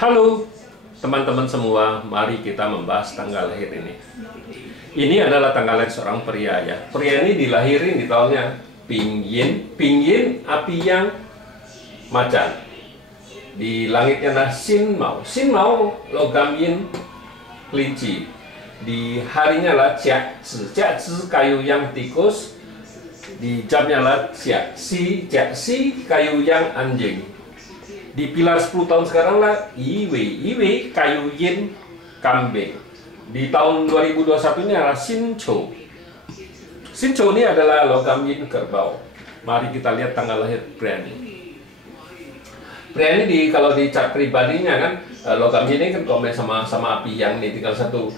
Halo teman-teman semua, mari kita membahas tanggal lahir ini. Ini adalah tanggal lahir seorang pria ya. Pria ini dilahirin di tahunnya Pinyin api yang macan. Di langitnya nah Sin Mao logam yin kelinci. Di harinya lah Jia Zi kayu yang tikus. Di jamnya lah Jia Si kayu yang anjing. Di pilar 10 tahun sekarang lah Iwe kayu yin kambing. Di tahun 2021 ini adalah Sincho ini adalah logam yin kerbau. Mari kita lihat tanggal lahir pria ini. Pria ini kalau di chart pribadinya kan logam yin ini kan komen sama api yang ini, tinggal satu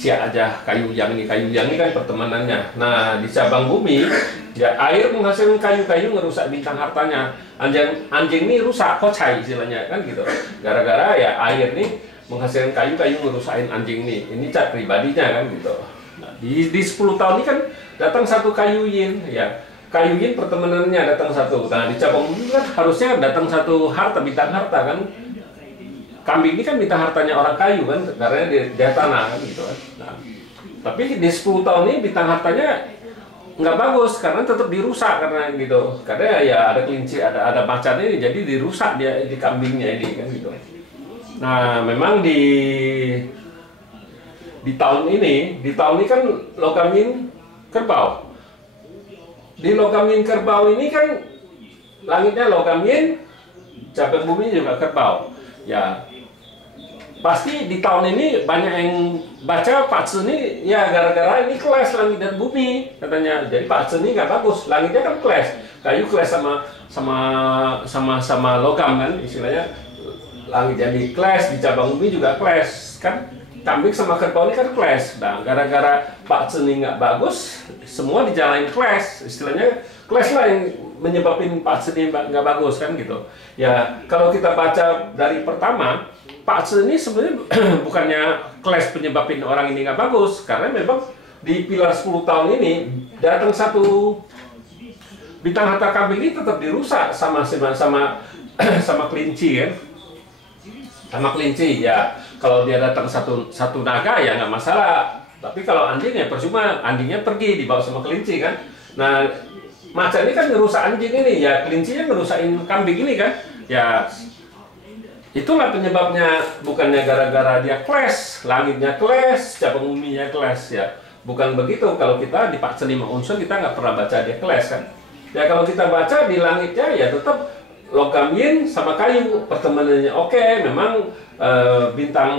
Cia aja kayu yang ini kan pertemanannya. Nah di cabang bumi ya air menghasilkan kayu ngerusak bintang hartanya. Anjing ini rusak kocai istilahnya kan gitu. Gara-gara ya air nih menghasilkan kayu ngerusakin anjing nih. Ini cat pribadinya kan gitu. Nah, di 10 tahun ini kan datang satu kayu yin ya. Kayu yin pertemanannya datang satu. Nah di cabang bumi kan harusnya datang satu bintang harta kan. Kambing ini kan minta hartanya orang kayu kan, karena dia tanah kan gitu kan. Nah, tapi di 10 tahun ini bintang hartanya nggak bagus karena tetap dirusak karena gitu. Karena ya ada kelinci, ada macan ini, jadi dirusak dia di kambingnya ini kan gitu. Nah, memang di tahun ini kan logam yin kerbau. Di logam yin kerbau ini kan langitnya logam yin, cabang bumi juga kerbau. Ya, pasti di tahun ini banyak yang baca Pak Tzu ini ya gara-gara ini clash langit dan bumi katanya. Jadi Pak Tzu ini nggak bagus, langitnya kan clash, kayu clash sama logam kan istilahnya. Langit jadi clash, di cabang bumi juga clash kan. Kambing sama kerbau ini kan clash. Nah gara-gara Pak Tzu ini nggak bagus, semua dijalanin clash, istilahnya clash lah yang menyebabkan Pak Tzu ini nggak bagus kan gitu. Ya kalau kita baca dari pertama, Pak Tzu ini sebenarnya bukannya clash penyebabin orang ini nggak bagus, karena memang di pilar 10 tahun ini datang satu bintang harta kambing ini tetap dirusak sama kelinci kan, sama kelinci ya. Kalau dia datang satu naga ya nggak masalah, tapi kalau anjing ya percuma, anjingnya pergi dibawa sama kelinci kan. Nah macan ini kan ngerusak anjing ini ya, kelincinya ngerusakin kambing ini kan ya. Itulah penyebabnya, bukannya gara-gara dia clash, langitnya clash, cabang buminya clash ya. Bukan begitu. Kalau kita di Pak Tzu 5 unsur kita nggak pernah baca dia clash kan. Ya kalau kita baca di langitnya ya tetap logam yin sama kayu pertemanannya oke. Memang bintang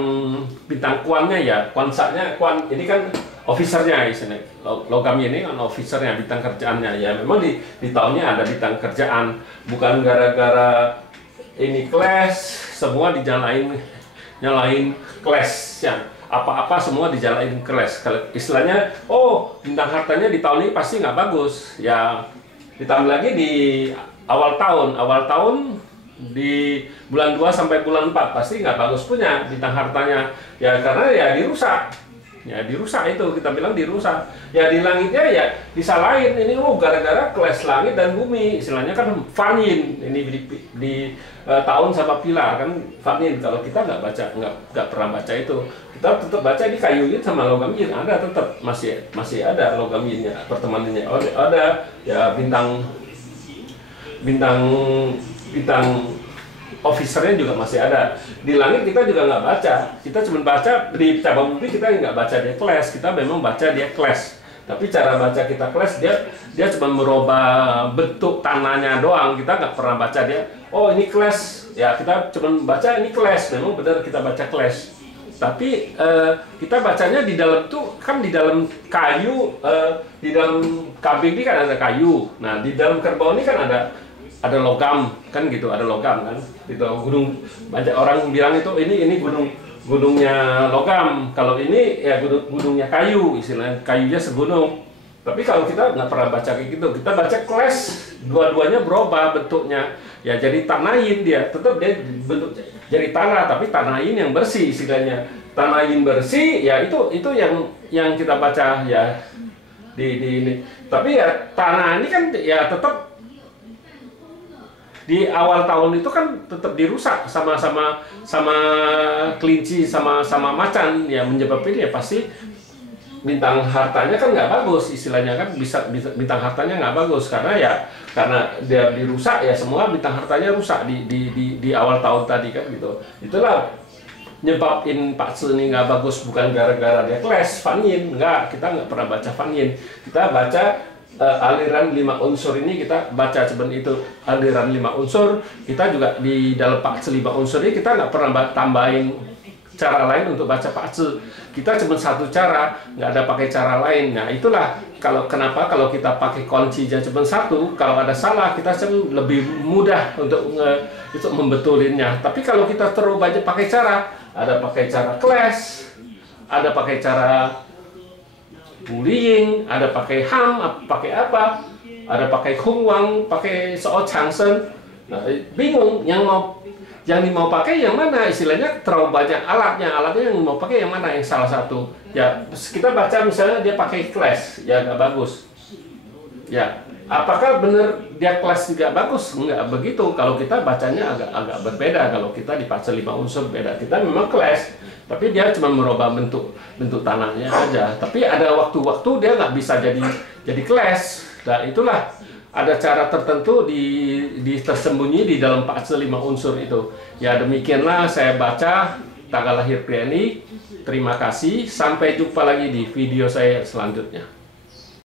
kuannya ya, kuansanya ini kan officernya istilahnya. Logam yin ini kan officernya, bintang kerjaannya ya. Memang di tahunnya ada bintang kerjaan, bukan gara-gara ini clash semua nyalain clash ya. Apa-apa semua dijalain clash. Istilahnya, oh bintang hartanya di tahun ini pasti nggak bagus ya. Ditambah lagi di awal tahun di bulan 2 sampai bulan 4 pasti nggak bagus punya bintang hartanya ya, karena ya dirusak itu kita bilang dirusak ya. Di langitnya ya disalahin ini gara-gara clash langit dan bumi, istilahnya kan Fanin ini di tahun sama pilar kan Fanin. Kalau kita nggak pernah baca itu, kita tetap baca di kayu yin sama logam yin ada, tetap masih ada logam yinnya pertemanannya ada ya. Bintang officernya juga masih ada. Di langit kita juga nggak baca, kita cuma baca di cabang bumi, kita nggak baca dia clash, kita memang baca dia clash. Tapi cara baca kita clash dia cuma merubah bentuk tanahnya doang, kita nggak pernah baca dia oh ini clash ya. Kita cuma baca ini clash, memang benar kita baca clash. Tapi kita bacanya di dalam tuh kan, di dalam kayu, di dalam kambing ini kan ada kayu. Nah di dalam kerbau ini kan ada logam kan gitu, ada logam kan itu gunung. Banyak orang bilang itu ini gunungnya logam, kalau ini ya gunungnya kayu, istilahnya kayunya segunung. Tapi kalau kita nggak pernah baca kayak gitu, kita baca clash, dua-duanya berubah bentuknya ya, jadi tanahin dia, tetap dia bentuk jadi tanah, tapi tanahin yang bersih istilahnya. Tanahin bersih ya, itu yang kita baca ya di ini. Tapi ya tanah ini kan ya tetap di awal tahun itu kan tetap dirusak sama kelinci sama macan, ya menyebabkan ya pasti bintang hartanya kan nggak bagus, istilahnya kan bisa bintang hartanya nggak bagus karena dia dirusak ya, semua bintang hartanya rusak di awal tahun tadi kan gitu. Itulah nyebabin Pak Ce ini nggak bagus, bukan gara-gara dia kelas Fan Yin, nggak, kita nggak pernah baca Fan Yin, kita baca aliran 5 unsur ini, kita baca sebenarnya itu aliran 5 unsur. Kita juga di dalam Pak Ce 5 unsur ini kita nggak pernah tambahin cara lain untuk baca Pak Ce, kita cuma satu cara, nggak ada pakai cara lain. Nah itulah kenapa kalau kita pakai kuncinya cuma satu, kalau ada salah kita lebih mudah untuk membetulinnya. Tapi kalau kita terlalu banyak pakai cara, ada pakai cara clash, ada pakai cara bullying, ada pakai ham, pakai apa, ada pakai Kung Wang, pakai Shou Chang Shen. Nah, bingung yang mau pakai yang mana, istilahnya terlalu banyak alatnya yang mau pakai yang mana, yang salah satu. Ya kita baca misalnya dia pakai clash, ya nggak bagus. Ya apakah benar dia clash juga bagus? Nggak begitu. Kalau kita bacanya agak berbeda. Kalau kita dibaca 5 unsur beda. Kita memang clash, tapi dia cuma merubah bentuk tanahnya aja. Tapi ada waktu-waktu dia nggak bisa jadi clash. Nah itulah ada cara tertentu tersembunyi di dalam Pak Ce 5 unsur itu. Ya demikianlah saya baca tanggal lahir Priani. Terima kasih. Sampai jumpa lagi di video saya selanjutnya.